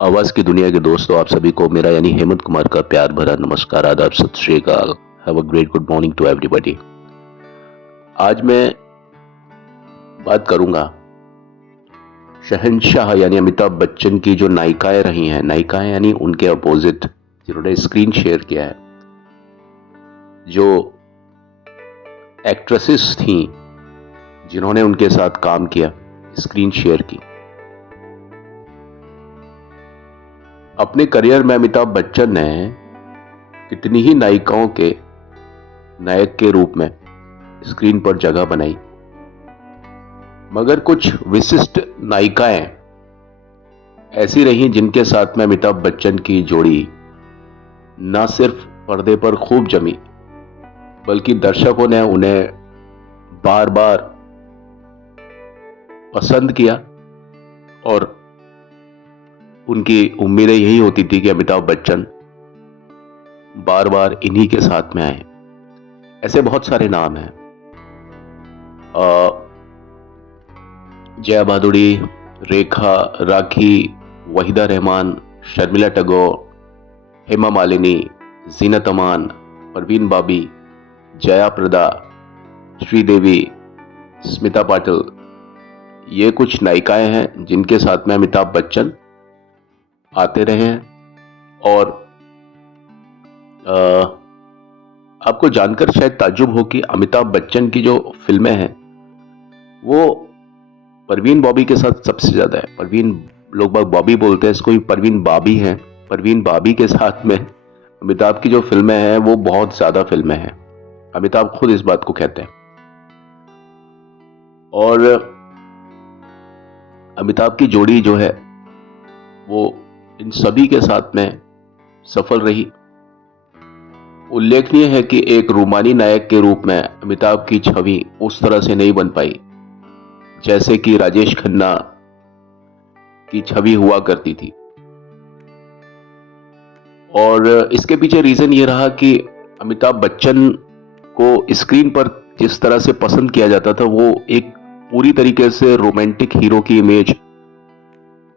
आवाज की दुनिया के दोस्तों, आप सभी को मेरा यानी हेमंत कुमार का प्यार भरा नमस्कार, आदाब, सत श्री अकाल। Have a great good morning to everybody. आज मैं बात करूंगा शहंशाह यानी अमिताभ बच्चन की जो नायिकाएं रही हैं, नायिकाएं यानी उनके अपोजिट जिन्होंने स्क्रीन शेयर किया है, जो एक्ट्रेसेस थी जिन्होंने उनके साथ काम किया, स्क्रीन शेयर की। अपने करियर में अमिताभ बच्चन ने कितनी ही नायिकाओं के नायक के रूप में स्क्रीन पर जगह बनाई, मगर कुछ विशिष्ट नायिकाएं ऐसी रहीं जिनके साथ में अमिताभ बच्चन की जोड़ी न सिर्फ पर्दे पर खूब जमी, बल्कि दर्शकों ने उन्हें बार बार पसंद किया और उनकी उम्मीदें यही होती थी कि अमिताभ बच्चन बार बार इन्हीं के साथ में आए। ऐसे बहुत सारे नाम हैं, जया भादुड़ी, रेखा, राखी, वहीदा रहमान, शर्मिला टैगोर, हेमा मालिनी, जीनत अमान, परवीन बाबी, जया प्रदा, श्रीदेवी, स्मिता पाटिल, ये कुछ नायिकाएं हैं जिनके साथ में अमिताभ बच्चन आते रहे हैं। और आपको जानकर शायद ताज्जुब हो कि अमिताभ बच्चन की जो फिल्में हैं वो परवीन बॉबी के साथ सबसे ज्यादा है। परवीन, लोग बाग बॉबी बोलते हैं, इसको परवीन बाबी है। परवीन बाबी के साथ में अमिताभ की जो फिल्में हैं वो बहुत ज्यादा फिल्में हैं। अमिताभ खुद इस बात को कहते हैं। और अमिताभ की जोड़ी जो है वो इन सभी के साथ में सफल रही। उल्लेखनीय है कि एक रूमानी नायक के रूप में अमिताभ की छवि उस तरह से नहीं बन पाई जैसे कि राजेश खन्ना की छवि हुआ करती थी। और इसके पीछे रीजन ये रहा कि अमिताभ बच्चन को स्क्रीन पर जिस तरह से पसंद किया जाता था वो एक पूरी तरीके से रोमांटिक हीरो की इमेज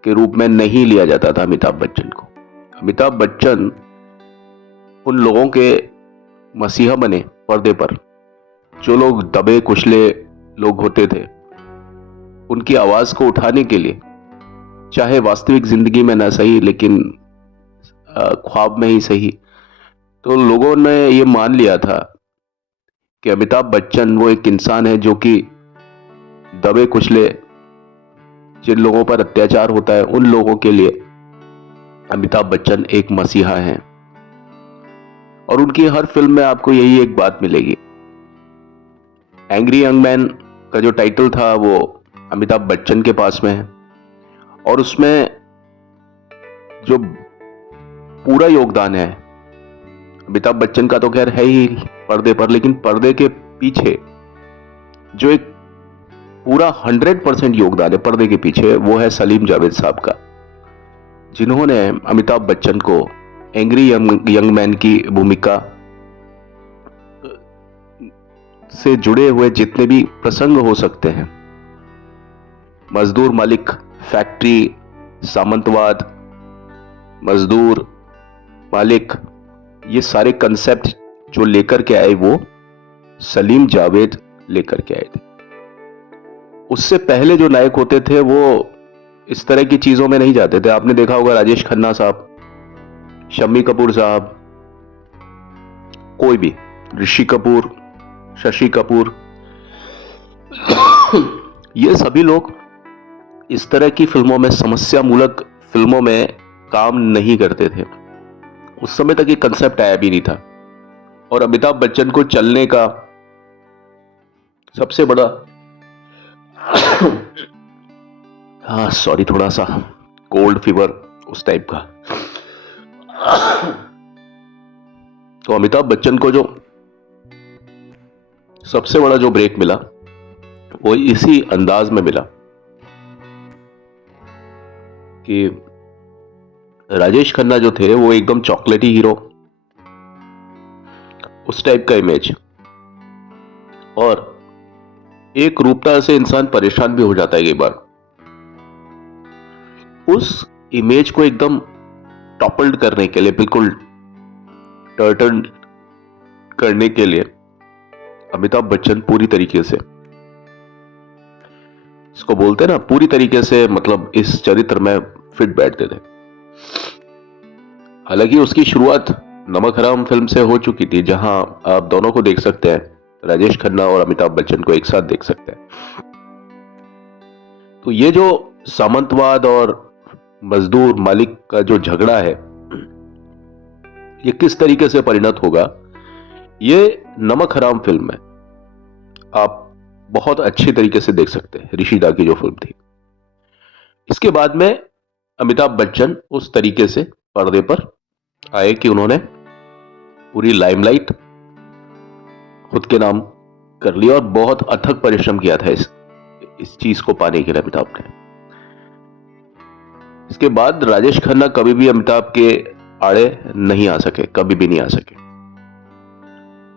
के रूप में नहीं लिया जाता था अमिताभ बच्चन को। अमिताभ बच्चन उन लोगों के मसीहा बने पर्दे पर जो लोग दबे कुचले लोग होते थे, उनकी आवाज को उठाने के लिए, चाहे वास्तविक जिंदगी में ना सही लेकिन ख्वाब में ही सही, तो लोगों ने ये मान लिया था कि अमिताभ बच्चन वो एक इंसान है जो कि दबे कुचले, जिन लोगों पर अत्याचार होता है उन लोगों के लिए अमिताभ बच्चन एक मसीहा हैं। और उनकी हर फिल्म में आपको यही एक बात मिलेगी। एंग्री यंग मैन का जो टाइटल था वो अमिताभ बच्चन के पास में है, और उसमें जो पूरा योगदान है अमिताभ बच्चन का तो खैर है ही पर्दे पर, लेकिन पर्दे के पीछे जो एक पूरा 100% योगदान है पर्दे के पीछे, वो है सलीम जावेद साहब का, जिन्होंने अमिताभ बच्चन को एंग्री यंग मैन की भूमिका से जुड़े हुए जितने भी प्रसंग हो सकते हैं, मजदूर मालिक, फैक्ट्री, सामंतवाद, मजदूर मालिक, ये सारे कंसेप्ट जो लेकर के आए वो सलीम जावेद लेकर के आए थे। उससे पहले जो नायक होते थे वो इस तरह की चीजों में नहीं जाते थे। आपने देखा होगा राजेश खन्ना साहब, शम्मी कपूर साहब, कोई भी, ऋषि कपूर, शशि कपूर, ये सभी लोग इस तरह की फिल्मों में, समस्या मूलक फिल्मों में काम नहीं करते थे। उस समय तक ये कंसेप्ट आया भी नहीं था। और अमिताभ बच्चन को चलने का सबसे बड़ा सॉरी, थोड़ा सा कोल्ड फीवर उस टाइप का। तो अमिताभ बच्चन को जो सबसे बड़ा जो ब्रेक मिला वो इसी अंदाज में मिला कि राजेश खन्ना जो थे वो एकदम चॉकलेटी हीरो, उस टाइप का इमेज, और एक रूपता से इंसान परेशान भी हो जाता है कई बार। उस इमेज को एकदम टॉपल्ड करने के लिए, बिल्कुल टर्टन करने के लिए अमिताभ बच्चन पूरी तरीके से, इसको बोलते हैं ना, पूरी तरीके से मतलब इस चरित्र में फिट बैठते थे। हालांकि उसकी शुरुआत नमक हराम फिल्म से हो चुकी थी, जहां आप दोनों को देख सकते हैं, राजेश खन्ना और अमिताभ बच्चन को एक साथ देख सकते हैं। तो ये जो सामंतवाद और मजदूर मालिक का जो झगड़ा है, ये किस तरीके से परिणत होगा, ये नमक हराम फिल्म में आप बहुत अच्छे तरीके से देख सकते हैं। ऋषि दा की जो फिल्म थी, इसके बाद में अमिताभ बच्चन उस तरीके से पर्दे पर आए कि उन्होंने पूरी लाइमलाइट खुद के नाम कर लिया और बहुत अथक परिश्रम किया था इस चीज को पाने के लिए अमिताभ ने। इसके बाद राजेश खन्ना कभी भी अमिताभ के आड़े नहीं आ सके, कभी भी नहीं आ सके।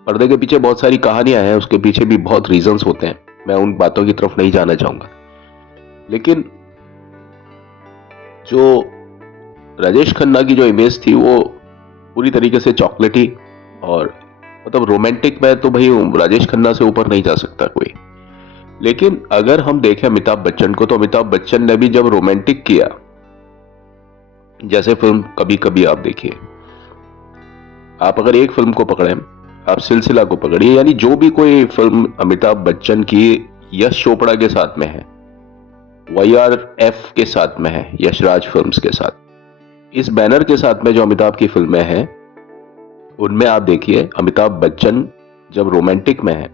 पर्दे के पीछे बहुत सारी कहानियां हैं, उसके पीछे भी बहुत रीजंस होते हैं, मैं उन बातों की तरफ नहीं जाना चाहूंगा। लेकिन जो राजेश खन्ना की जो इमेज थी वो पूरी तरीके से चॉकलेटी और मतलब रोमांटिक में तो भाई राजेश खन्ना से ऊपर नहीं जा सकता कोई। लेकिन अगर हम देखें अमिताभ बच्चन को, तो अमिताभ बच्चन ने भी जब रोमांटिक किया, जैसे फिल्म कभी कभी आप देखिए, आप अगर एक फिल्म को पकड़े, आप सिलसिला को पकड़िए, यानी जो भी कोई फिल्म अमिताभ बच्चन की यश चोपड़ा के साथ में है, YRF के साथ में है, यशराज फिल्म्स के साथ, इस बैनर के साथ में जो अमिताभ की फिल्में हैं, उनमें आप देखिए अमिताभ बच्चन जब रोमांटिक में है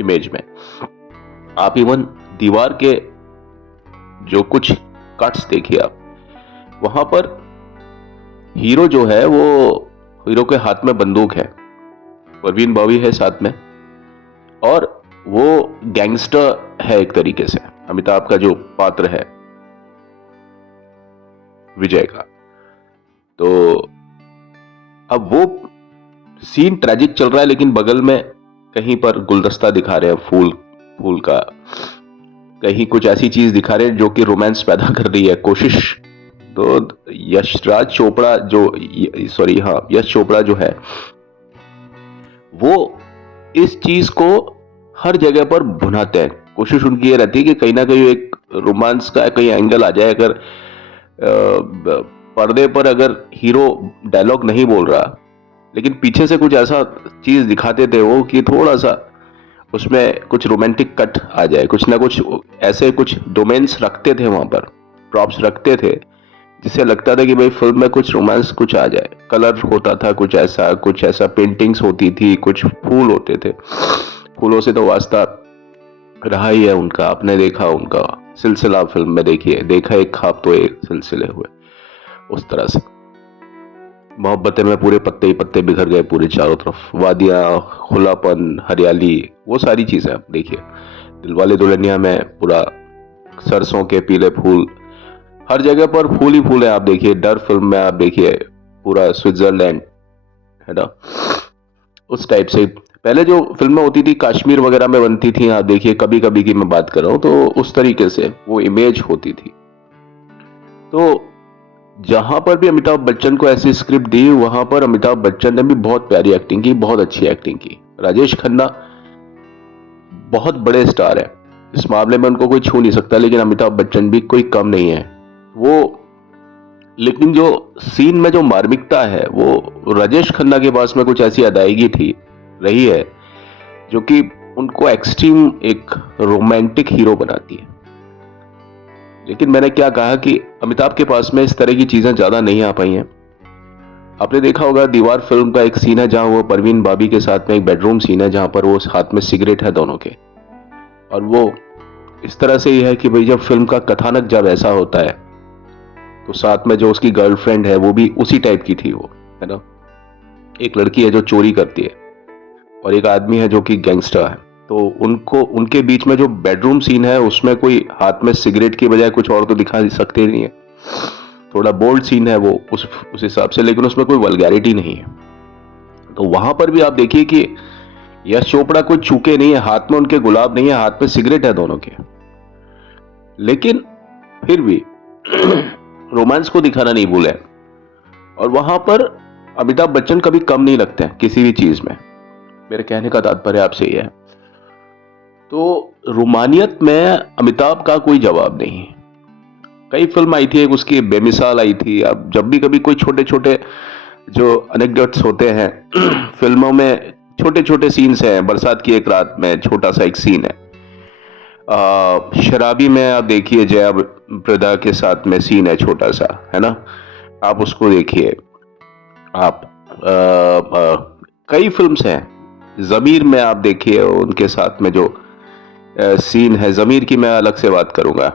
इमेज में, आप इवन दीवार के जो कुछ कट्स देखिए आप, वहां पर हीरो जो है वो, हीरो के हाथ में बंदूक है, परवीन बावी है साथ में, और वो गैंगस्टर है एक तरीके से, अमिताभ का जो पात्र है विजय का। तो अब वो सीन ट्रेजिक चल रहा है, लेकिन बगल में कहीं पर गुलदस्ता दिखा रहे हैं फूल का, कहीं कुछ ऐसी चीज दिखा रहे हैं जो कि रोमांस पैदा कर रही है कोशिश। तो यश चोपड़ा जो है, वो इस चीज को हर जगह पर भुनाते हैं। कोशिश उनकी ये रहती है कि कहीं ना कहीं एक रोमांस का कहीं एंगल आ जाए। अगर पर्दे पर अगर हीरो डायलॉग नहीं बोल रहा, लेकिन पीछे से कुछ ऐसा चीज दिखाते थे वो कि थोड़ा सा उसमें कुछ रोमांटिक कट आ जाए, कुछ ना कुछ ऐसे कुछ डोमेन्स रखते थे, वहां पर प्रॉप्स रखते थे, जिससे लगता था कि भाई फिल्म में कुछ रोमांस कुछ आ जाए। कलर होता था कुछ ऐसा पेंटिंग्स होती थी, कुछ फूल होते थे। फूलों से तो वास्ता रहा ही है उनका, आपने देखा उनका सिलसिला फिल्म में, देखिए देखा एक ख्वाब तो एक सिलसिले हुए, उस तरह से मोहब्बतें में पूरे पत्ते ही पत्ते बिखर गए पूरे चारों तरफ, वादियां, खुलापन, हरियाली, वो सारी चीजें आप देखिए। दिलवाले दुल्हनिया में पूरा सरसों के पीले फूल, हर जगह पर फूल ही फूल है। आप देखिए डर फिल्म में, आप देखिए पूरा स्विट्जरलैंड है ना, उस टाइप से। पहले जो फिल्में होती थी कश्मीर वगैरह में बनती थी, आप देखिए कभी कभी की मैं बात कर रहा हूं, तो उस तरीके से वो इमेज होती थी। तो जहां पर भी अमिताभ बच्चन को ऐसी स्क्रिप्ट दी, वहां पर अमिताभ बच्चन ने भी बहुत प्यारी एक्टिंग की, बहुत अच्छी एक्टिंग की। राजेश खन्ना बहुत बड़े स्टार है, इस मामले में उनको कोई छू नहीं सकता, लेकिन अमिताभ बच्चन भी कोई कम नहीं है वो। लेकिन जो सीन में जो मार्मिकता है, वो राजेश खन्ना के पास में कुछ ऐसी अदायगी थी रही है जो कि उनको एक्सट्रीम एक रोमांटिक हीरो बनाती है। लेकिन मैंने क्या कहा कि अमिताभ के पास में इस तरह की चीजें ज्यादा नहीं आ पाई हैं। आपने देखा होगा दीवार फिल्म का एक सीन है जहां वो परवीन बाबी के साथ में एक बेडरूम सीन है, जहां पर वो हाथ में सिगरेट है दोनों के, और वो इस तरह से ही है कि भाई जब फिल्म का कथानक जब ऐसा होता है, तो साथ में जो उसकी गर्लफ्रेंड है वो भी उसी टाइप की थी, वो है ना, एक लड़की है जो चोरी करती है और एक आदमी है जो कि गैंगस्टर है। तो उनके बीच में जो बेडरूम सीन है, उसमें कोई हाथ में सिगरेट की बजाय कुछ और तो दिखा सकते नहीं है। थोड़ा बोल्ड सीन है वो उस हिसाब से, लेकिन उसमें कोई वल्गैरिटी नहीं है। तो वहां पर भी आप देखिए कि यश चोपड़ा कोई चूके नहीं है, हाथ में उनके गुलाब नहीं है, हाथ में सिगरेट है दोनों के, लेकिन फिर भी रोमांस को दिखाना नहीं भूले, और वहां पर अमिताभ बच्चन कभी कम नहीं लगते हैं किसी भी चीज में। मेरे कहने का तात्पर्य आपसे यह है। तो रोमानियत में अमिताभ का कोई जवाब नहीं। कई फिल्म आई थी, एक उसकी बेमिसाल आई थी। अब जब भी कभी कोई छोटे छोटे जो अनेक्डोट्स होते हैं फिल्मों में, छोटे छोटे सीन्स हैं। बरसात की एक रात में छोटा सा एक सीन है। शराबी में आप देखिए, जया प्रदा के साथ में सीन है छोटा सा, है ना, आप उसको देखिए। आप कई फिल्म्स हैं। जमीर में आप देखिए उनके साथ में जो सीन है, जमीर की मैं अलग से बात करूंगा।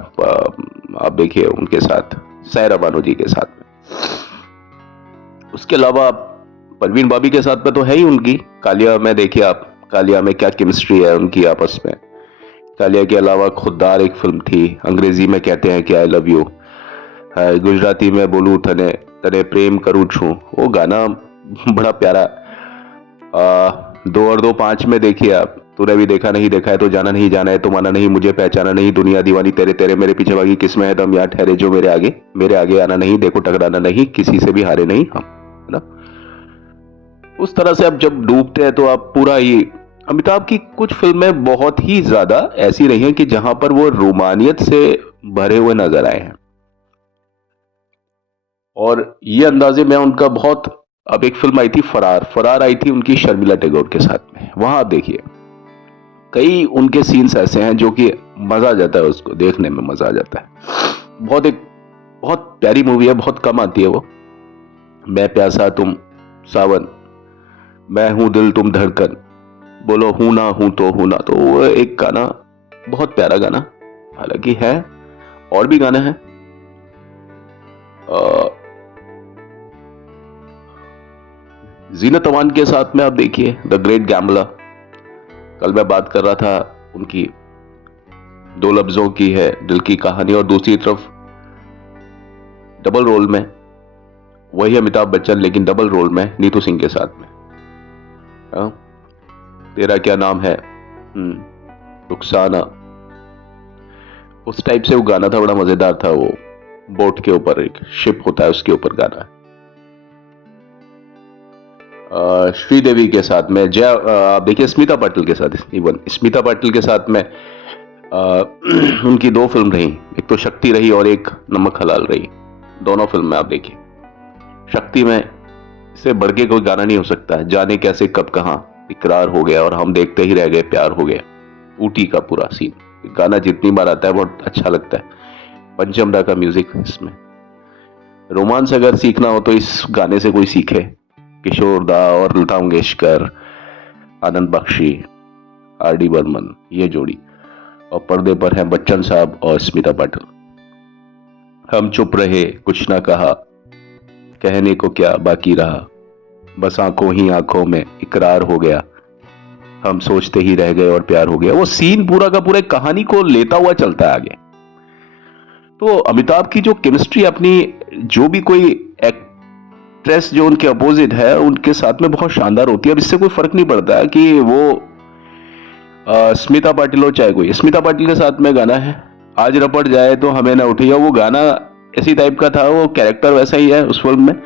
आप देखिए उनके साथ, सायरा बानो जी के साथ में। उसके अलावा परवीन बाबी के साथ में तो है ही उनकी। कालिया में देखिए आप, कालिया में क्या केमिस्ट्री है उनकी आपस में। कालिया के अलावा खुददार एक फिल्म थी, अंग्रेजी में कहते हैं कि आई लव यू, गुजराती में बोलू तने तने प्रेम करूँ छू, वो गाना बड़ा प्यारा। 2 और 2 5 में देखिए आप, तूने भी देखा नहीं देखा है तो जाना नहीं जाना है, तो माना नहीं मुझे पहचाना नहीं, दुनिया दीवानी तेरे तेरे मेरे पीछे भागी, किसमें है दम यार ठहरे जो मेरे आगे आना नहीं, देखो टकराना नहीं, किसी से भी हारे नहीं हम, है ना। उस तरह से आप जब डूबते हैं तो आप पूरा ही, अमिताभ की कुछ फिल्में बहुत ही ज्यादा ऐसी रही हैं कि जहां पर वो रोमानियत से भरे हुए नजर आए हैं। और ये अंदाजे में उनका बहुत, अब एक फिल्म आई थी फरार आई थी उनकी शर्मिला टैगोर के साथ में। वहां आप देखिए कई उनके सीन्स ऐसे हैं जो कि मजा आ जाता है, उसको देखने में मजा आ जाता है। बहुत प्यारी मूवी है, बहुत कम आती है वो। मैं प्यासा तुम सावन, मैं हूं दिल तुम धड़कन, बोलो हूं ना हूं तो हूं ना, तो वो एक गाना बहुत प्यारा गाना। हालांकि है और भी गाने हैं। जीनत अमान के साथ में आप देखिए द ग्रेट गैम्बलर। कल मैं बात कर रहा था उनकी, 2 लफ्जों की है दिल की कहानी, और दूसरी तरफ डबल रोल में वही अमिताभ बच्चन, लेकिन डबल रोल में नीतू सिंह के साथ में। तेरा क्या नाम है, रुखसाना, उस टाइप से वो गाना था, बड़ा मजेदार था। वो बोट के ऊपर एक शिप होता है, उसके ऊपर गाना है। श्रीदेवी के साथ में आप देखिए, स्मिता पाटिल के साथ, इवन स्मिता पाटिल के साथ में उनकी 2 फिल्म रही, एक तो शक्ति रही और एक नमक हलाल रही। दोनों फिल्म में आप देखिए, शक्ति में से बढ़ के कोई गाना नहीं हो सकता है। जाने कैसे कब कहां इकरार हो गया और हम देखते ही रह गए प्यार हो गया, ऊटी का पूरा सीन, गाना जितनी बार आता है बहुत अच्छा लगता है। पंचमदा का म्यूजिक इसमें। रोमांस अगर सीखना हो तो इस गाने से कोई सीखे। किशोर दा और लता मंगेशकर, आनंद बख्शी, आर.डी. बर्मन, ये जोड़ी, और पर्दे पर हैं बच्चन साहब और स्मिता पाटिल। हम चुप रहे कुछ ना कहा, कहने को क्या बाकी रहा, बस आंखों ही आंखों में इकरार हो गया, हम सोचते ही रह गए और प्यार हो गया। वो सीन पूरा का पूरा कहानी को लेता हुआ चलता है आगे। तो अमिताभ की जो केमिस्ट्री अपनी, जो भी कोई एक्ट्रेस जो उनके अपोजिट है उनके साथ में बहुत शानदार होती है। अब इससे कोई फर्क नहीं पड़ता है कि वो स्मिता पाटिल हो चाहे कोई। स्मिता पाटिल के साथ में गाना है आज रपट जाए तो हमें ना उठिए, वो गाना इसी टाइप का था, वो कैरेक्टर वैसा ही है उस फिल्म में।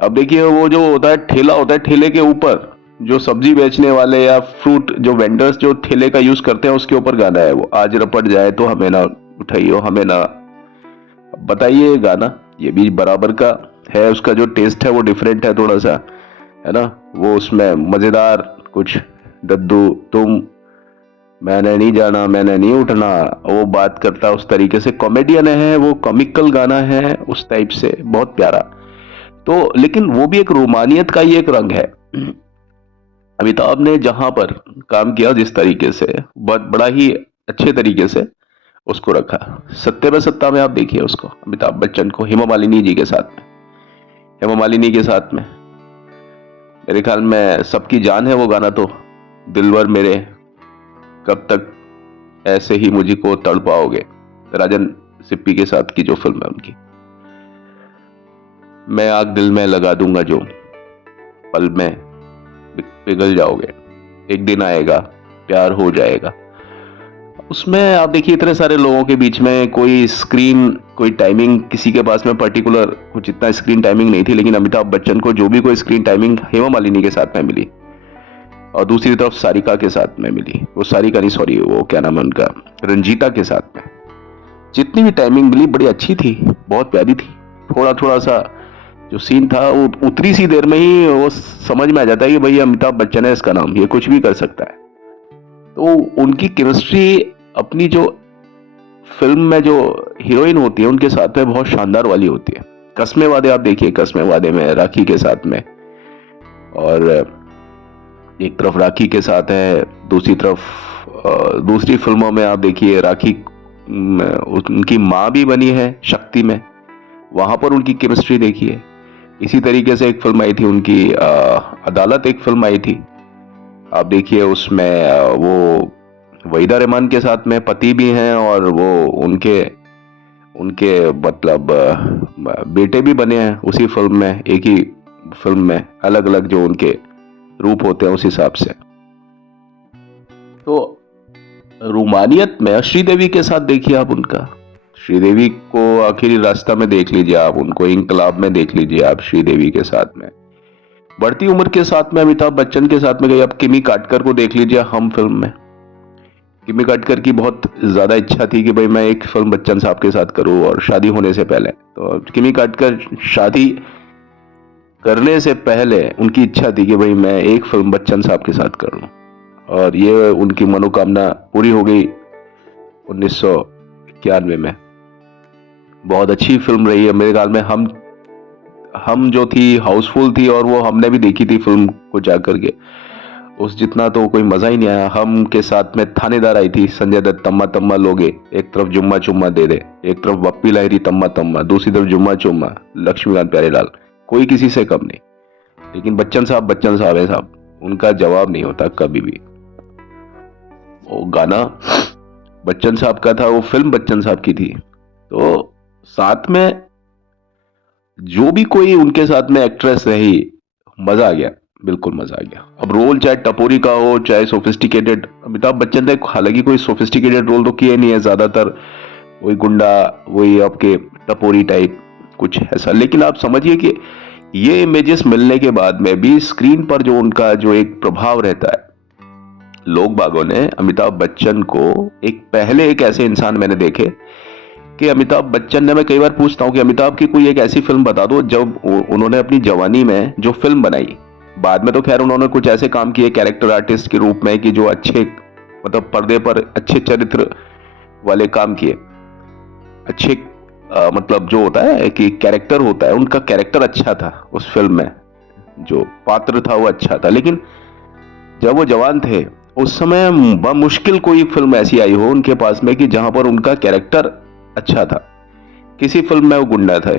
अब देखिए वो जो होता है ठेला होता है, ठेले के ऊपर जो सब्जी बेचने वाले या फ्रूट जो वेंडर्स जो ठेले का यूज करते हैं उसके ऊपर गाना है वो, आज रपट जाए तो हमें ना उठाइयो हमें ना। बताइए गाना ये भी बराबर का है, उसका जो टेस्ट है वो डिफरेंट है थोड़ा सा, है ना। वो उसमें मजेदार कुछ दद्दू तुम, मैंने नहीं जाना मैंने नहीं उठना, वो बात करता उस तरीके से, कॉमेडियन है वो, कॉमिकल गाना है उस टाइप से, बहुत प्यारा। तो लेकिन वो भी एक रोमानियत का ही एक रंग है। अमिताभ ने जहां पर काम किया जिस तरीके से, बहुत बड़ा ही अच्छे तरीके से उसको रखा। सत्ते में सत्ता में आप देखिए उसको, अमिताभ बच्चन को हेमा मालिनी जी के साथ में, हेमा मालिनी के साथ में मेरे ख्याल में सबकी जान है वो गाना तो, दिलवर मेरे कब तक ऐसे ही मुझको तड़पाओगे, राजन सिप्पी के साथ की जो फिल्म है उनकी। मैं आग दिल में लगा दूंगा जो, पल में पिघल जाओगे, एक दिन आएगा प्यार हो जाएगा। उसमें आप देखिए इतने सारे लोगों के बीच में कोई स्क्रीन, कोई टाइमिंग किसी के पास में पर्टिकुलर कुछ इतना स्क्रीन टाइमिंग नहीं थी, लेकिन अमिताभ बच्चन को जो भी कोई स्क्रीन टाइमिंग हेमा मालिनी के साथ में मिली और दूसरी तरफ सारिका के साथ में मिली, वो सारिका नहीं, सॉरी, वो क्या नाम है उनका, रंजीता के साथ में जितनी भी टाइमिंग मिली बड़ी अच्छी थी, बहुत प्यारी थी। थोड़ा थोड़ा सा जो सीन था वो उतनी सी देर में ही वो समझ में आ जाता है कि भाई अमिताभ बच्चन है, इसका नाम, ये कुछ भी कर सकता है। तो उनकी केमिस्ट्री अपनी जो फिल्म में जो हीरोइन होती है उनके साथ में बहुत शानदार वाली होती है। कस्मे वादे आप देखिए, कस्मे वादे में राखी के साथ में, और एक तरफ राखी के साथ है, दूसरी तरफ दूसरी फिल्मों में आप देखिए राखी उनकी माँ भी बनी है शक्ति में, वहां पर उनकी केमिस्ट्री देखिए। इसी तरीके से एक फिल्म आई थी उनकी अदालत, एक फिल्म आई थी, आप देखिए उसमें वो वहीदा रहमान के साथ में पति भी हैं और वो उनके उनके मतलब बेटे भी बने हैं उसी फिल्म में, एक ही फिल्म में अलग अलग जो उनके रूप होते हैं उस हिसाब से। तो रूमानियत में श्रीदेवी के साथ देखिए आप उनका, श्रीदेवी को आखिरी रास्ता में देख लीजिए आप, उनको इंकलाब में देख लीजिए आप श्रीदेवी के साथ में। बढ़ती उम्र के साथ में अमिताभ बच्चन के साथ में गई, आप किमी काटकर को देख लीजिए हम फिल्म में। किमी काटकर की बहुत ज्यादा इच्छा थी कि भाई मैं एक फिल्म बच्चन साहब के साथ करूं, और शादी होने से पहले, तो किमी काटकर शादी करने से पहले उनकी इच्छा थी कि भाई मैं एक फिल्म बच्चन साहब के साथ कर लूं, और ये उनकी मनोकामना पूरी हो गई 1991 में। बहुत अच्छी फिल्म रही है मेरे ख्याल में। हम जो थी हाउसफुल थी, और वो हमने भी देखी थी फिल्म को जाकर के, उस जितना तो कोई मजा ही नहीं आया। हम के साथ में थानेदार आई थी, संजय दत्त, तम्मा तम्मा लोगे, एक तरफ जुम्मा चुम्मा दे दे, एक तरफ बप्पी लाहिरी तम्मा तम्मा, दूसरी तरफ जुम्मा चुम्मा, लक्ष्मीकांत प्यारेलाल, कोई किसी से कम नहीं। लेकिन बच्चन साहब है साहब, उनका जवाब नहीं होता कभी भी। वो गाना बच्चन साहब का था, वो फिल्म बच्चन साहब की थी। तो साथ में जो भी कोई उनके साथ में एक्ट्रेस रही, मजा आ गया, बिल्कुल मजा आ गया। अब रोल चाहे टपोरी का हो चाहे सोफिस्टिकेटेड, अमिताभ बच्चन ने हालांकि कोई सोफिस्टिकेटेड रोल तो किए नहीं है, ज्यादातर वही गुंडा, वही आपके टपोरी टाइप कुछ ऐसा। लेकिन आप समझिए कि ये इमेजेस मिलने के बाद में भी स्क्रीन पर जो उनका जो एक प्रभाव रहता है, लोग बागों ने अमिताभ बच्चन को पहले एक ऐसे इंसान मैंने देखे कि अमिताभ बच्चन ने, मैं कई बार पूछता हूं कि अमिताभ की कोई एक ऐसी फिल्म बता दो जब उन्होंने अपनी जवानी में जो फिल्म बनाई, बाद में तो खैर उन्होंने कुछ ऐसे काम किए कैरेक्टर आर्टिस्ट के रूप में कि जो अच्छे, मतलब पर्दे पर अच्छे चरित्र वाले काम किए, अच्छे मतलब जो होता है कि कैरेक्टर होता है, उनका कैरेक्टर अच्छा था उस फिल्म में, जो पात्र था वो अच्छा था। लेकिन जब वो जवान थे उस समय मुश्किल कोई फिल्म ऐसी आई हो उनके पास में कि जहां पर उनका कैरेक्टर अच्छा था। किसी फिल्म में वो गुंडा थे।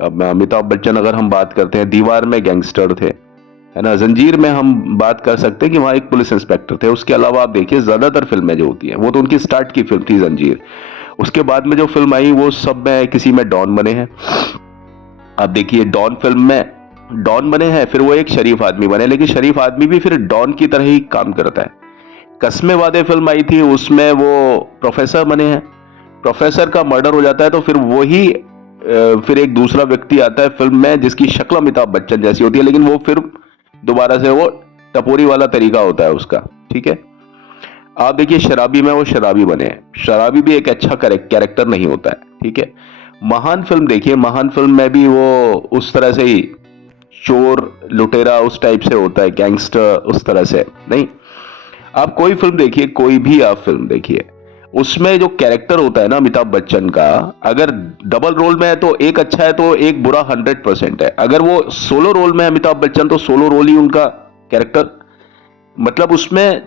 अब अमिताभ बच्चन अगर हम बात करते हैं, दीवार में गैंगस्टर थे, है ना, जंजीर में हम बात कर सकते हैं कि वहां एक पुलिस इंस्पेक्टर थे। उसके अलावा आप देखिए ज्यादातर फिल्में जो होती हैं, वो तो उनकी स्टार्ट की फिल्म थी जंजीर, उसके बाद में जो फिल्म आई वो सब में किसी में डॉन बने हैं। आप देखिए डॉन फिल्म में डॉन बने हैं, फिर वो एक शरीफ आदमी बने, लेकिन शरीफ आदमी भी फिर डॉन की तरह ही काम करता है। कस्मे वादे फिल्म आई थी, उसमें वो प्रोफेसर बने हैं, प्रोफेसर का मर्डर हो जाता है तो फिर वही फिर एक दूसरा व्यक्ति आता है फिल्म में जिसकी शक्ल अमिताभ बच्चन जैसी होती है, लेकिन वो फिर दोबारा से वो टपोरी वाला तरीका होता है उसका, ठीक है। आप देखिए शराबी में वो शराबी बने हैं, शराबी भी एक अच्छा कैरेक्टर नहीं होता है, ठीक है। महान फिल्म देखिए, महान फिल्म में भी वो उस तरह से ही चोर लुटेरा उस टाइप से होता है, गैंगस्टर उस तरह से नहीं। आप कोई फिल्म देखिए, कोई भी आप फिल्म देखिए, उसमें जो कैरेक्टर होता है ना अमिताभ बच्चन का, अगर डबल रोल में है तो एक अच्छा है तो एक बुरा 100% है। अगर वो सोलो रोल में है अमिताभ बच्चन तो सोलो रोल ही उनका कैरेक्टर, मतलब उसमें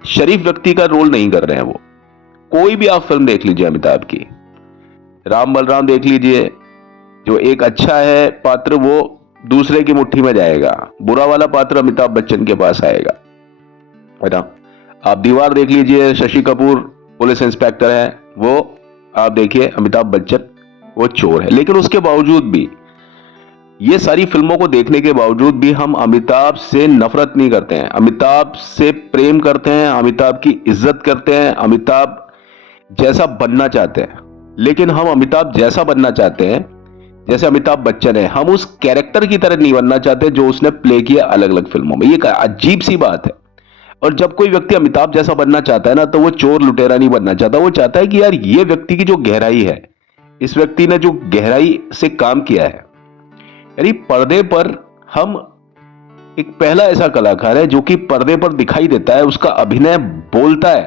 शरीफ व्यक्ति का रोल नहीं कर रहे हैं वो। कोई भी आप फिल्म देख लीजिए अमिताभ की, राम बलराम देख लीजिए, जो एक अच्छा है पात्र वो दूसरे की मुट्ठी में जाएगा, बुरा वाला पात्र अमिताभ बच्चन के पास आएगा, है ना। आप दीवार देख लीजिए, शशि कपूर पुलिस इंस्पेक्टर है, वो आप देखिए अमिताभ बच्चन वो चोर है, लेकिन उसके बावजूद भी ये सारी फिल्मों को देखने के बावजूद भी हम अमिताभ से नफरत नहीं करते हैं, अमिताभ से प्रेम करते हैं, अमिताभ की इज्जत करते हैं, अमिताभ जैसा बनना चाहते हैं। लेकिन हम अमिताभ जैसा बनना चाहते हैं, जैसे अमिताभ बच्चन है, हम उस कैरेक्टर की तरह नहीं बनना चाहते जो उसने प्ले किया अलग अलग फिल्मों में। ये एक अजीब सी बात है। और जब कोई व्यक्ति अमिताभ जैसा बनना चाहता है ना, तो वो चोर लुटेरा नहीं बनना चाहता। वो चाहता है कि यार ये व्यक्ति की जो गहराई है, इस व्यक्ति ने जो गहराई से काम किया है, यानी पर्दे पर हम एक पहला ऐसा कलाकार है जो कि पर्दे पर दिखाई देता है, उसका अभिनय बोलता है,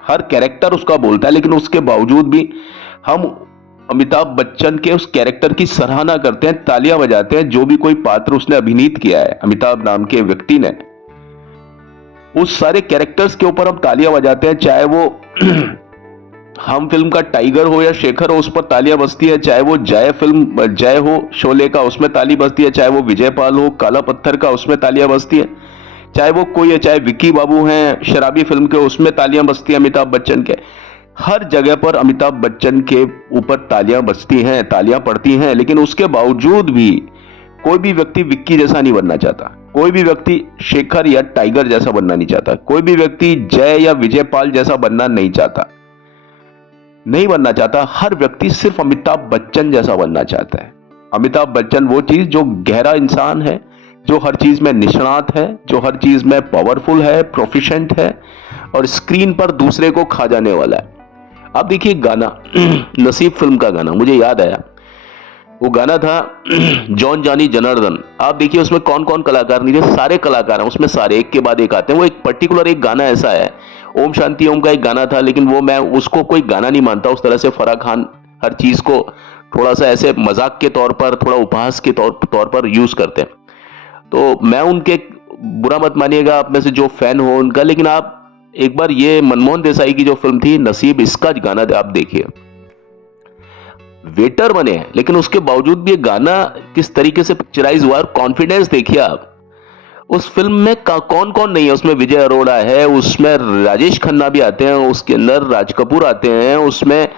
हर कैरेक्टर उसका बोलता है, लेकिन उसके बावजूद भी हम अमिताभ बच्चन के उस कैरेक्टर की सराहना करते हैं, तालियां बजाते हैं। जो भी कोई पात्र उसने अभिनीत किया है, अमिताभ नाम के व्यक्ति ने, उस सारे कैरेक्टर्स के ऊपर हम तालियां बजाते हैं। चाहे वो हम फिल्म का टाइगर हो या शेखर हो, उस पर तालियां बजती है। चाहे वो जय फिल्म जय हो शोले का, उसमें ताली बजती है। चाहे वो विजय पाल हो काला पत्थर का, उसमें तालियां बजती है। चाहे वो कोई है, चाहे विक्की बाबू हैं शराबी फिल्म के, उसमें तालियां बजती है अमिताभ बच्चन के। हर जगह पर अमिताभ बच्चन के ऊपर तालियां बजती हैं, तालियां पड़ती हैं। लेकिन उसके बावजूद भी कोई भी व्यक्ति विक्की जैसा नहीं बनना चाहता, कोई भी व्यक्ति शेखर या टाइगर जैसा बनना नहीं चाहता, कोई भी व्यक्ति जय या विजय पाल जैसा बनना नहीं चाहता, नहीं बनना चाहता। हर व्यक्ति सिर्फ अमिताभ बच्चन जैसा बनना चाहता है। अमिताभ बच्चन वो चीज जो गहरा इंसान है, जो हर चीज में निष्णात है, जो हर चीज में पावरफुल है, प्रोफिशिएंट है और स्क्रीन पर दूसरे को खा जाने वाला है। अब देखिए गाना नसीब फिल्म का गाना मुझे याद आया। वो गाना था जॉन जानी जनार्दन। आप देखिए उसमें कौन कौन कलाकार नहीं थे, सारे कलाकार हैं उसमें, सारे एक के बाद एक आते हैं। वो एक पर्टिकुलर एक गाना ऐसा है, ओम शांति ओम का एक गाना था, लेकिन वो मैं उसको कोई गाना नहीं मानता। उस तरह से फराह खान हर चीज को थोड़ा सा ऐसे मजाक के तौर पर, थोड़ा उपहास के तौर पर यूज करते हैं। तो मैं उनके, बुरा मत मानिएगा आप में से जो फैन हो उनका, लेकिन आप एक बार ये मनमोहन देसाई की जो फिल्म थी नसीब, इसका गाना आप देखिए। वेटर बने हैं लेकिन उसके बावजूद भी ये गाना किस तरीके से पिक्चराइज हुआ, कॉन्फिडेंस देखिए आप। उस फिल्म में कौन कौन नहीं है, उसमें विजय अरोड़ा है, उसमें राजेश खन्ना भी आते हैं, उसके अंदर राज कपूर आते हैं, उसमें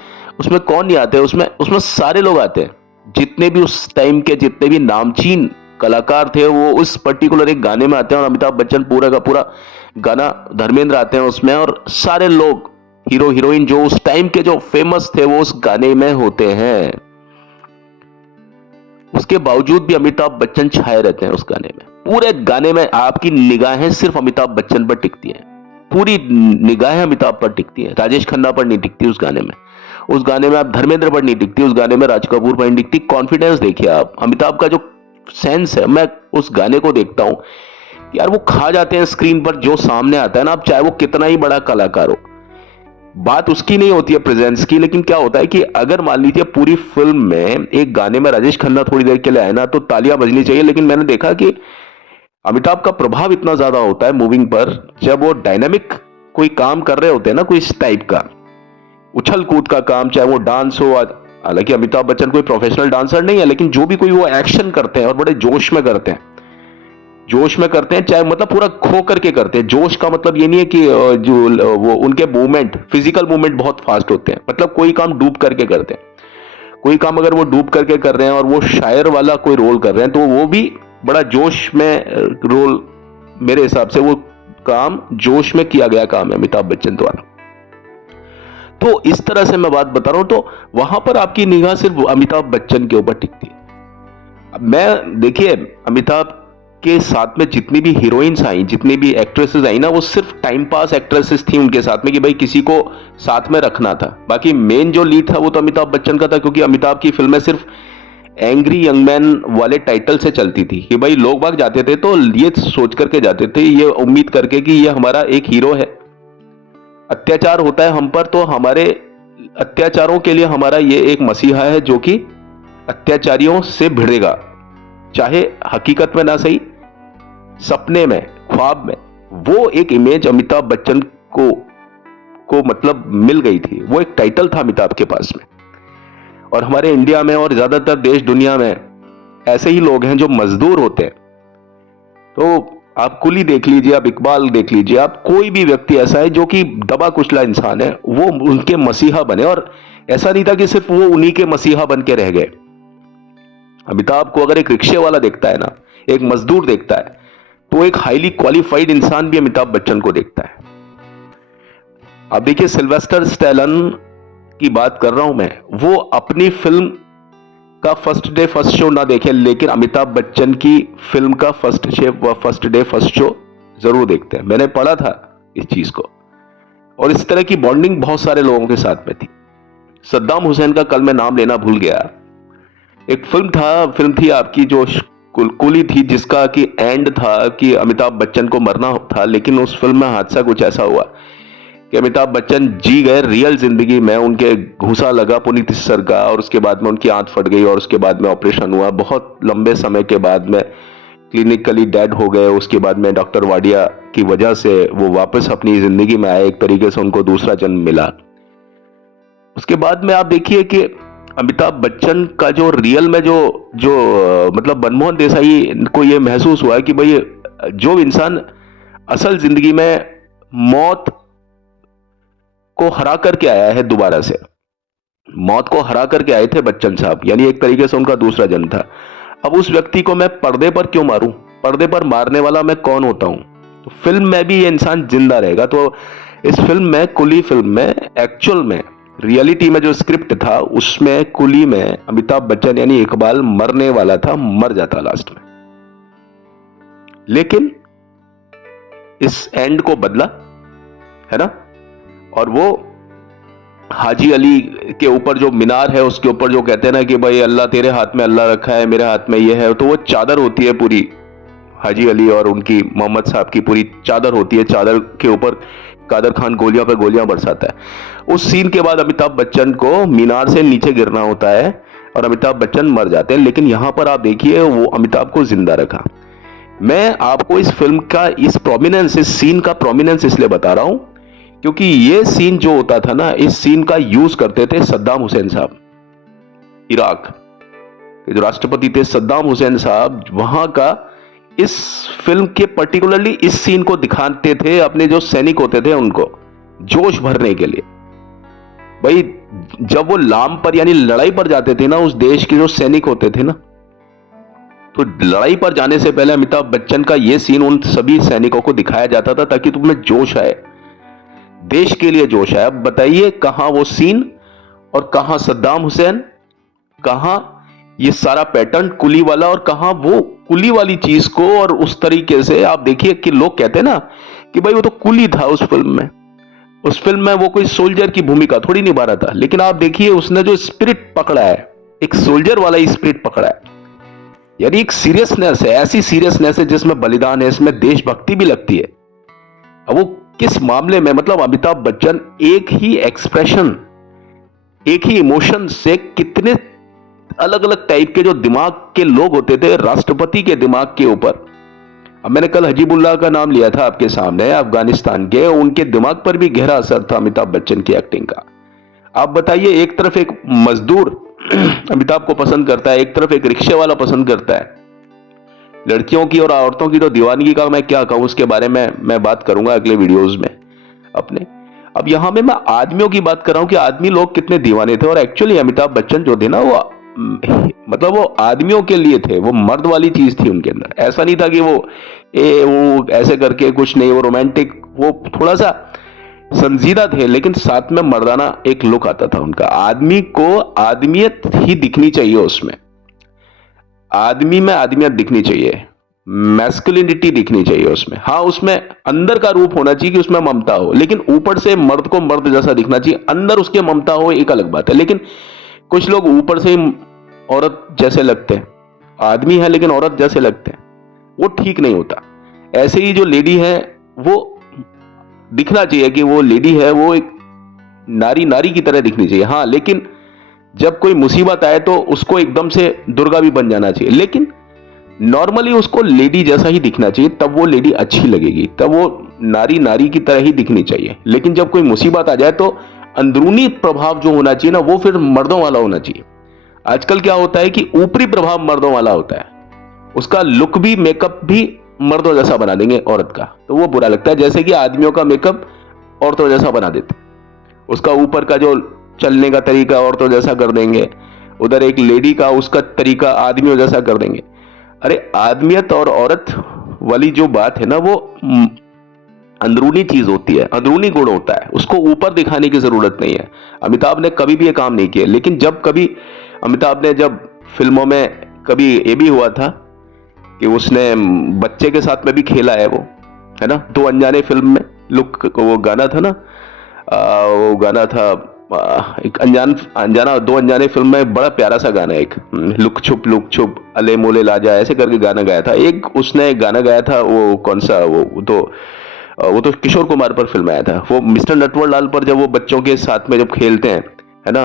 उसमें कौन नहीं आते, उसमें उसमें सारे लोग आते हैं। जितने भी उस टाइम के जितने भी नामचीन कलाकार थे वो उस पर्टिकुलर एक गाने में आते हैं। और अमिताभ बच्चन पूरा का पूरा गाना, धर्मेंद्र आते हैं उसमें, और सारे लोग हीरो हीरोइन जो उस टाइम के जो फेमस थे वो उस गाने में होते हैं। उसके बावजूद भी अमिताभ बच्चन छाए रहते हैं उस गाने में। पूरे गाने में आपकी निगाहें सिर्फ अमिताभ बच्चन पर टिकती हैं, पूरी निगाहें अमिताभ पर टिकती हैं, राजेश खन्ना पर नहीं टिकती उस गाने में। उस गाने में आप धर्मेंद्र पर नहीं टिकती, उस गाने में राज कपूर पर नहीं टिकती। कॉन्फिडेंस देखिए आप, अमिताभ का जो सेंस है, मैं उस गाने को देखता हूं यार, वो खा जाते हैं स्क्रीन पर जो सामने आता है ना। आप चाहे वो कितना ही बड़ा कलाकार हो, बात उसकी नहीं होती है प्रेजेंस की, लेकिन क्या होता है कि अगर मान लीजिए पूरी फिल्म में एक गाने में राजेश खन्ना थोड़ी देर के लिए आए ना, तो तालियां बजनी चाहिए। लेकिन मैंने देखा कि अमिताभ का प्रभाव इतना ज्यादा होता है मूविंग पर, जब वो डायनामिक कोई काम कर रहे होते हैं ना, कोई इस टाइप का उछल कूद का काम, चाहे वो डांस हो। हालांकि अमिताभ बच्चन कोई प्रोफेशनल डांसर नहीं है, लेकिन जो भी कोई वो एक्शन करते हैं और बड़े जोश में करते हैं, जोश में करते हैं, चाहे मतलब पूरा खो करके करते हैं। जोश का मतलब ये नहीं है कि जो वो उनके मूवमेंट, फिजिकल मूवमेंट बहुत फास्ट होते हैं, मतलब कोई काम डूब करके करते हैं। कोई काम अगर वो डूब करके कर रहे हैं और वो शायर वाला कोई रोल कर रहे हैं, तो वो भी बड़ा जोश में रोल, मेरे हिसाब से वो काम जोश में किया गया काम है अमिताभ बच्चन द्वारा। तो इस तरह से मैं बात बता रहा हूं, तो वहां पर आपकी निगाह सिर्फ अमिताभ बच्चन के ऊपर टिकती है। अब मैं देखिए अमिताभ के साथ में जितनी भी हीरोइंस आई, जितनी भी एक्ट्रेसेस आई ना, वो सिर्फ टाइम पास एक्ट्रेसेस थी उनके साथ में, कि भाई किसी को साथ में रखना था। बाकी मेन जो लीड था वो तो अमिताभ बच्चन का था, क्योंकि अमिताभ की फिल्में सिर्फ एंग्री यंग मैन वाले टाइटल से चलती थी, कि भाई लोग बाग जाते थे तो ये सोच करके जाते थे, ये उम्मीद करके कि ये हमारा एक हीरो है, अत्याचार होता है हम पर तो हमारे अत्याचारों के लिए हमारा ये एक मसीहा है जो कि अत्याचारियों से भिड़ेगा, चाहे हकीकत में ना सही, सपने में, ख्वाब में। वो एक इमेज अमिताभ बच्चन को मतलब मिल गई थी, वो एक टाइटल था अमिताभ के पास में। और हमारे इंडिया में और ज्यादातर देश दुनिया में ऐसे ही लोग हैं जो मजदूर होते हैं। तो आप कुली देख लीजिए, आप इकबाल देख लीजिए, आप कोई भी व्यक्ति ऐसा है जो कि दबा कुचला इंसान है, वो उनके मसीहा बने। और ऐसा नहीं था कि सिर्फ वो उन्हीं के मसीहा बन के रह गए, अमिताभ को अगर एक रिक्शे वाला देखता है ना, एक मजदूर देखता है, तो एक हाईली क्वालिफाइड इंसान भी अमिताभ बच्चन को देखता है। अब देखिए, सिल्वेस्टर स्टैलोन की बात कर रहा हूं मैं, वो अपनी फिल्म का फर्स्ट डे फर्स्ट शो ना देखे, लेकिन अमिताभ बच्चन की फिल्म का फर्स्ट डे फर्स्ट शो जरूर देखते हैं। मैंने पढ़ा था इस चीज को, और इस तरह की बॉन्डिंग बहुत सारे लोगों के साथ में थी। सद्दाम हुसैन का कल मैं नाम लेना भूल गया, एक फिल्म थी आपकी जो कुली थी, जिसका कि एंड था कि अमिताभ बच्चन को मरना था, लेकिन उस फिल्म में हादसा कुछ ऐसा हुआ कि अमिताभ बच्चन जी गए रियल जिंदगी में, उनके घूसा लगा पुनीत सर का, और उसके बाद में उनकी आंत फट गई, और उसके बाद में ऑपरेशन हुआ। बहुत लंबे समय के बाद में क्लिनिकली डेड हो गए। उसके बाद में डॉक्टर वाडिया की वजह से वो वापस अपनी जिंदगी में आए, एक तरीके से उनको दूसरा जन्म मिला। उसके बाद में आप देखिए कि अमिताभ बच्चन का जो रियल में जो जो मतलब मनमोहन देसाई को ये महसूस हुआ कि भाई जो इंसान असल जिंदगी में मौत को हरा करके आया है, दोबारा से मौत को हरा करके आए थे बच्चन साहब, यानी एक तरीके से उनका दूसरा जन्म था। अब उस व्यक्ति को मैं पर्दे पर क्यों मारूं? पर्दे पर मारने वाला मैं कौन होता हूं? तो फिल्म में भी ये इंसान जिंदा रहेगा। तो इस फिल्म में, कुली फिल्म में, एक्चुअल में रियलिटी में जो स्क्रिप्ट था उसमें कुली में अमिताभ बच्चन यानी इकबाल मरने वाला था, मर जाता लास्ट में, लेकिन इस एंड को बदला, है ना। और वो हाजी अली के ऊपर जो मीनार है उसके ऊपर जो कहते हैं ना कि भाई अल्लाह तेरे हाथ में अल्लाह रखा है, मेरे हाथ में ये है, तो वो चादर होती है पूरी, हाजी अली और उनकी मोहम्मद साहब की पूरी चादर होती है, चादर के ऊपर कादर खान गोलियां पे गोलियां बरसाता है। उस सीन के बाद अमिताभ बच्चन को मीनार से नीचे गिरना होता है और अमिताभ बच्चन मर जाते हैं, लेकिन यहां पर आप देखिए वो अमिताभ को जिंदा रखा। मैं आपको इस फिल्म का इस प्रोमिनेंस, इस सीन का प्रोमिनेंस इसलिए बता रहा हूं क्योंकि ये सीन जो होता था ना, इस सीन का यूज करते थे सद्दाम हुसैन साहब, इराक के जो राष्ट्रपति थे सद्दाम हुसैन साहब, वहां का इस फिल्म के पर्टिकुलरली इस सीन को दिखाते थे अपने जो सैनिक होते थे उनको जोश भरने के लिए। भाई जब वो लाम पर यानी लड़ाई पर जाते थे ना, उस देश के जो सैनिक होते थे ना, तो लड़ाई पर जाने से पहले अमिताभ बच्चन का ये सीन उन सभी सैनिकों को दिखाया जाता था ताकि तुम्हें जोश आए, देश के लिए जोश आए। अब बताइए कहां वो सीन और कहां सद्दाम हुसैन, कहां ये सारा पैटर्न कुली वाला, और कहां वो कुली वाली चीज को। और उस तरीके से आप देखिए कि लोग कहते हैं ना कि भाई वो तो कुली था उस फिल्म में, उस फिल्म में वो कोई सोल्जर की भूमिका थोड़ी निभा रहा था, लेकिन आप देखिए उसने जो स्पिरिट पकड़ा है, एक सोल्जर वाला ही स्पिरिट पकड़ा है, यानी एक सीरियसनेस है, ऐसी सीरियसनेस है जिसमें बलिदान है, इसमें देशभक्ति भी लगती है। अब वो किस मामले में, मतलब अमिताभ बच्चन एक ही एक्सप्रेशन, एक ही इमोशन से कितने अलग अलग टाइप के जो दिमाग के लोग होते थे राष्ट्रपति के दिमाग के ऊपर। अब मैंने कल हजीबुल्लाह का नाम लिया था आपके सामने, अफगानिस्तान के, उनके दिमाग पर भी गहरा असर था अमिताभ बच्चन की एक्टिंग का। आप बताइए, एक तरफ एक मजदूर अमिताभ को पसंद करता है, एक तरफ एक रिक्शे वाला पसंद करता है। लड़कियों की और औरतों की तो दीवानगी का मैं क्या कहूं, उसके बारे में मैं बात करूंगा अगले वीडियोस में अपने। अब यहां में मैं आदमियों की बात कर रहा हूं कि आदमी लोग कितने दीवाने थे, और एक्चुअली अमिताभ बच्चन जो थे ना वो मतलब वो आदमियों के लिए थे, वो मर्द वाली चीज थी उनके अंदर। ऐसा नहीं था कि वो ऐसे करके कुछ नहीं, वो रोमांटिक, वो थोड़ा सा संजीदा थे, लेकिन साथ में मर्दाना एक लुक आता था उनका। आदमी को आदमियत ही दिखनी चाहिए, उसमें आदमी में आदमियत दिखनी चाहिए, मैस्कुलिनिटी दिखनी चाहिए उसमें। हाँ, उसमें अंदर का रूप होना चाहिए कि उसमें ममता हो, लेकिन ऊपर से मर्द को मर्द जैसा दिखना चाहिए, अंदर उसके ममता हो, एक अलग बात है। लेकिन कुछ लोग ऊपर से ही औरत जैसे लगते हैं, आदमी है लेकिन औरत जैसे लगते हैं, वो ठीक नहीं होता। ऐसे ही जो लेडी है वो दिखना चाहिए कि वो लेडी है, वो एक नारी नारी की तरह दिखनी चाहिए। हाँ, लेकिन जब कोई मुसीबत आए तो उसको एकदम से दुर्गा भी बन जाना चाहिए, लेकिन नॉर्मली उसको लेडी जैसा ही दिखना चाहिए, तब वो लेडी अच्छी लगेगी, तब वो नारी नारी की तरह ही दिखनी चाहिए। लेकिन जब कोई मुसीबत आ जाए तो अंदरूनी प्रभाव जो होना चाहिए ना, वो फिर मर्दों वाला होना चाहिए। आजकल क्या होता है कि ऊपरी प्रभाव मर्दों वाला होता है, उसका लुक भी, मेकअप भी मर्दों जैसा बना देंगे औरत का, तो वो बुरा लगता है। जैसे कि आदमियों का मेकअप औरतों जैसा बना देते, उसका ऊपर का जो चलने का तरीका औरतों जैसा कर देंगे, उधर एक लेडी का उसका तरीका आदमियों जैसा कर देंगे। अरे आदमियत और औरत वाली जो बात है ना, वो अंदरूनी चीज होती है, अंदरूनी गुण होता है, उसको ऊपर दिखाने की जरूरत नहीं है। अमिताभ ने कभी भी ये काम नहीं किया, लेकिन जब कभी अमिताभ ने जब फिल्मों में कभी ये भी हुआ था कि उसने बच्चे के साथ में भी खेला है, वो है ना, दो अनजाने फिल्म में लुक वो गाना था ना, वो गाना था एक अनजाना दो अनजाने फिल्म में बड़ा प्यारा सा गाना है, एक लुक छुप अले मोले लाजा ऐसे करके गाना गाया था। एक उसने गाना गाया था, वो कौन सा, वो तो किशोर कुमार पर फिल्म आया था, वो मिस्टर नटवर लाल पर, जब वो बच्चों के साथ में जब खेलते हैं, है ना,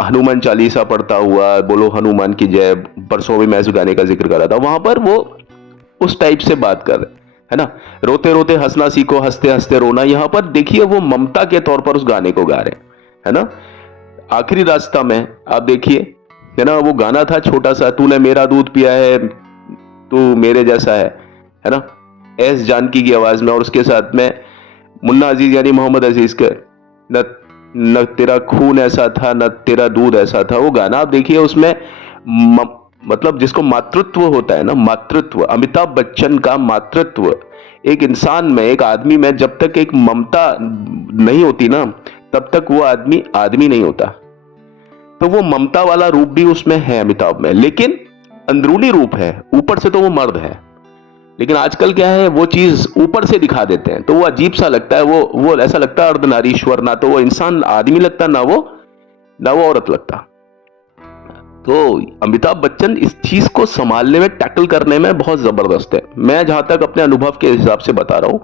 हनुमान चालीसा पढ़ता हुआ बोलो हनुमान की जय, परसों भी मैं उस गाने का जिक्र कर रहा था, वहां पर वो उस टाइप से बात कर रहे है ना, रोते रोते हंसना सीखो हंसते हंसते रोना। यहां पर देखिए वो ममता के तौर पर उस गाने को गा रहे है ना। आखिरी रास्ता में आप देखिए, है ना, वो गाना था छोटा सा, तूने मेरा दूध पिया है तू मेरे जैसा है ना, एस जानकी की आवाज में, और उसके साथ में मुन्ना अजीज यानी मोहम्मद अजीज के, न न तेरा खून ऐसा था न तेरा दूध ऐसा था, वो गाना आप देखिए उसमें मतलब जिसको मातृत्व होता है ना, मातृत्व, अमिताभ बच्चन का मातृत्व एक इंसान में, एक आदमी में जब तक एक ममता नहीं होती ना, तब तक वो आदमी आदमी नहीं होता। तो वो ममता वाला रूप भी उसमें है अमिताभ में, लेकिन अंदरूनी रूप है, ऊपर से तो वो मर्द है। लेकिन आजकल क्या है, वो चीज ऊपर से दिखा देते हैं तो वो अजीब सा लगता है, वो ऐसा लगता है अर्धनारीश्वर, ना तो वो इंसान आदमी लगता, ना वो औरत लगता। तो अमिताभ बच्चन इस चीज को संभालने में, टैकल करने में बहुत जबरदस्त है। मैं जहां तक अपने अनुभव के हिसाब से बता रहा हूं,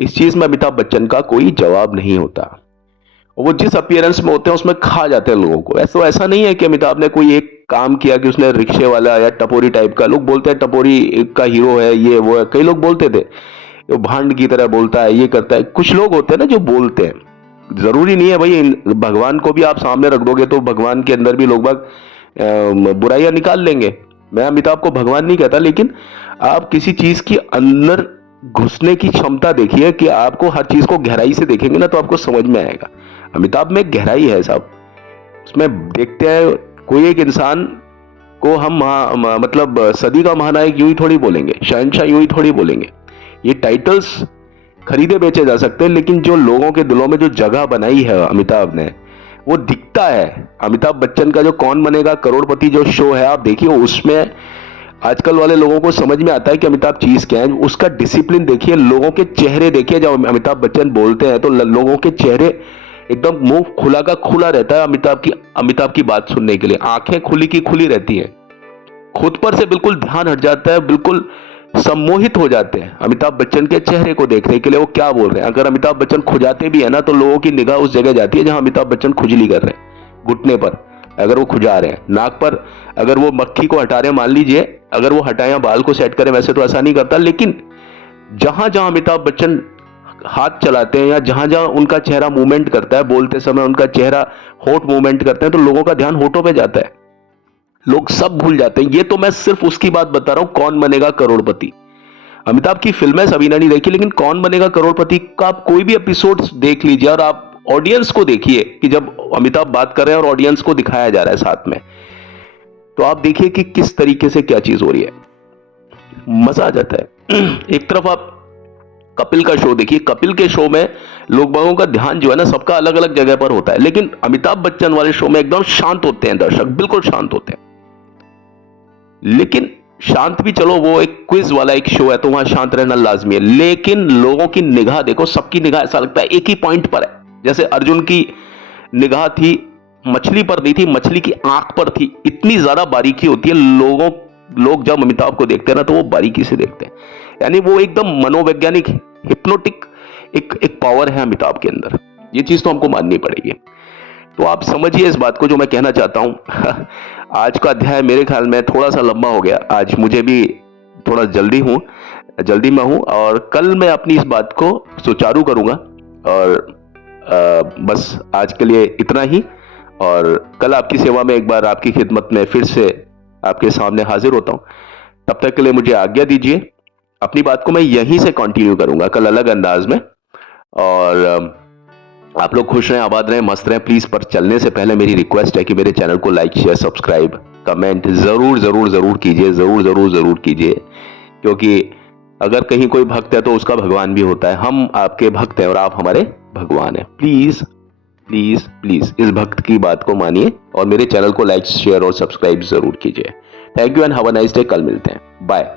इस चीज में अमिताभ बच्चन का कोई जवाब नहीं होता। वो जिस अपीयरेंस में होते हैं उसमें खा जाते हैं लोगों को। ऐसा नहीं है कि अमिताभ ने कोई एक काम किया कि उसने रिक्शे वाला या टपोरी टाइप का, लोग बोलते हैं टपोरी का हीरो है ये वो है, कई लोग बोलते थे वो भांड की तरह बोलता है, ये करता है। कुछ लोग होते हैं ना जो बोलते हैं, जरूरी नहीं है भाई भगवान को भी आप सामने रख दोगे तो भगवान के अंदर भी लोग बाग बुराइयां निकाल लेंगे। मैं अमिताभ को भगवान नहीं कहता, लेकिन आप किसी चीज की अंदर घुसने की क्षमता देखिए कि आपको हर चीज को गहराई से देखेंगे ना तो आपको समझ में आएगा। अमिताभ में गहराई है साहब, उसमें देखते हैं कोई एक इंसान को हम मतलब सदी का महानायक यूं ही थोड़ी बोलेंगे, शहंशाह यूं ही थोड़ी बोलेंगे। ये टाइटल्स खरीदे बेचे जा सकते हैं, लेकिन जो लोगों के दिलों में जो जगह बनाई है अमिताभ ने, वो दिखता है। अमिताभ बच्चन का जो कौन बनेगा करोड़पति जो शो है, आप देखिए उसमें आजकल वाले लोगों को समझ में आता है कि अमिताभ चीज क्या है। उसका डिसिप्लिन देखिए, लोगों के चेहरे देखिए, जब अमिताभ बच्चन बोलते हैं तो लोगों के चेहरे एकदम मुंह खुला का खुला रहता है अमिताभ की बात सुनने के लिए, आंखें खुली की खुली रहती हैं, खुद पर से बिल्कुल ध्यान हट जाता है, बिल्कुल सम्मोहित हो जाते हैं अमिताभ बच्चन के चेहरे को देखने के लिए वो क्या बोल रहे हैं। अगर अमिताभ बच्चन खुजाते भी है ना तो लोगों की निगाह उस जगह जाती है जहां अमिताभ बच्चन खुजली कर रहे हैं, घुटने पर अगर वो खुजा रहे हैं, नाक पर अगर वो मक्खी को हटा रहे हैं, मान लीजिए अगर वो हटाया बाल को सेट करें, वैसे तो ऐसा नहीं करता, लेकिन जहां जहां अमिताभ बच्चन हाथ चलाते हैं या जहां जहां उनका चेहरा मूवमेंट करता है, बोलते समय उनका चेहरा होठ मूवमेंट करते हैं, तो लोगों का ध्यान होठों पे जाता है, लोग सब भूल जाते हैं। ये तो मैं सिर्फ उसकी बात बता रहा हूं, कौन बनेगा करोड़पति। अमिताभ की फिल्में सभी ने नहीं देखी, लेकिन कौन बनेगा करोड़पति का आप कोई भी एपिसोड देख लीजिए और आप ऑडियंस को देखिए कि जब अमिताभ बात कर रहे हैं और ऑडियंस को दिखाया जा रहा है साथ में, तो आप देखिए कि किस तरीके से क्या चीज हो रही है, मजा आ जाता है। एक तरफ आप कपिल का शो देखिए, कपिल के शो में लोग बागों का ध्यान जो है ना सबका अलग अलग जगह पर होता है, लेकिन अमिताभ बच्चन वाले शो में एकदम शांत होते हैं दर्शक, बिल्कुल शांत होते हैं। लेकिन शांत भी चलो, वो एक क्विज वाला एक शो है तो वहां शांत रहना लाजमी है, लेकिन लोगों की निगाह देखो, सबकी निगाह ऐसा लगता है एक ही पॉइंट पर है। जैसे अर्जुन की निगाह थी मछली पर नहीं थी, मछली की आंख पर थी। इतनी ज्यादा बारीकी होती है, लोग जब अमिताभ को देखते हैं ना तो वो बारीकी से देखते हैं, यानी वो एकदम मनोवैज्ञानिक हिप्नोटिक एक पावर है अमिताभ के अंदर, ये चीज तो हमको माननी पड़ेगी। तो आप समझिए इस बात को जो मैं कहना चाहता हूं। आज का अध्याय मेरे ख्याल में थोड़ा सा लंबा हो गया, आज मुझे भी थोड़ा जल्दी में हूं, और कल मैं अपनी इस बात को सुचारू करूंगा। और बस आज के लिए इतना ही, और कल आपकी सेवा में एक बार आपकी खिदमत में फिर से आपके सामने हाजिर होता हूं। तब तक के लिए मुझे आज्ञा दीजिए। अपनी बात को मैं यहीं से कंटिन्यू करूंगा कल अलग अंदाज में, और आप लोग खुश रहें, आबाद रहें, मस्त रहें प्लीज। पर चलने से पहले मेरी रिक्वेस्ट है कि मेरे चैनल को लाइक, शेयर, सब्सक्राइब, कमेंट जरूर जरूर जरूर कीजिए, जरूर जरूर जरूर कीजिए, क्योंकि अगर कहीं कोई भक्त है तो उसका भगवान भी होता है। हम आपके भक्त हैं और आप हमारे भगवान हैं। प्लीज प्लीज प्लीज इस भक्त की बात को मानिए और मेरे चैनल को लाइक, शेयर और सब्सक्राइब जरूर कीजिए। Thank you and have a nice day. कल मिलते हैं, बाय।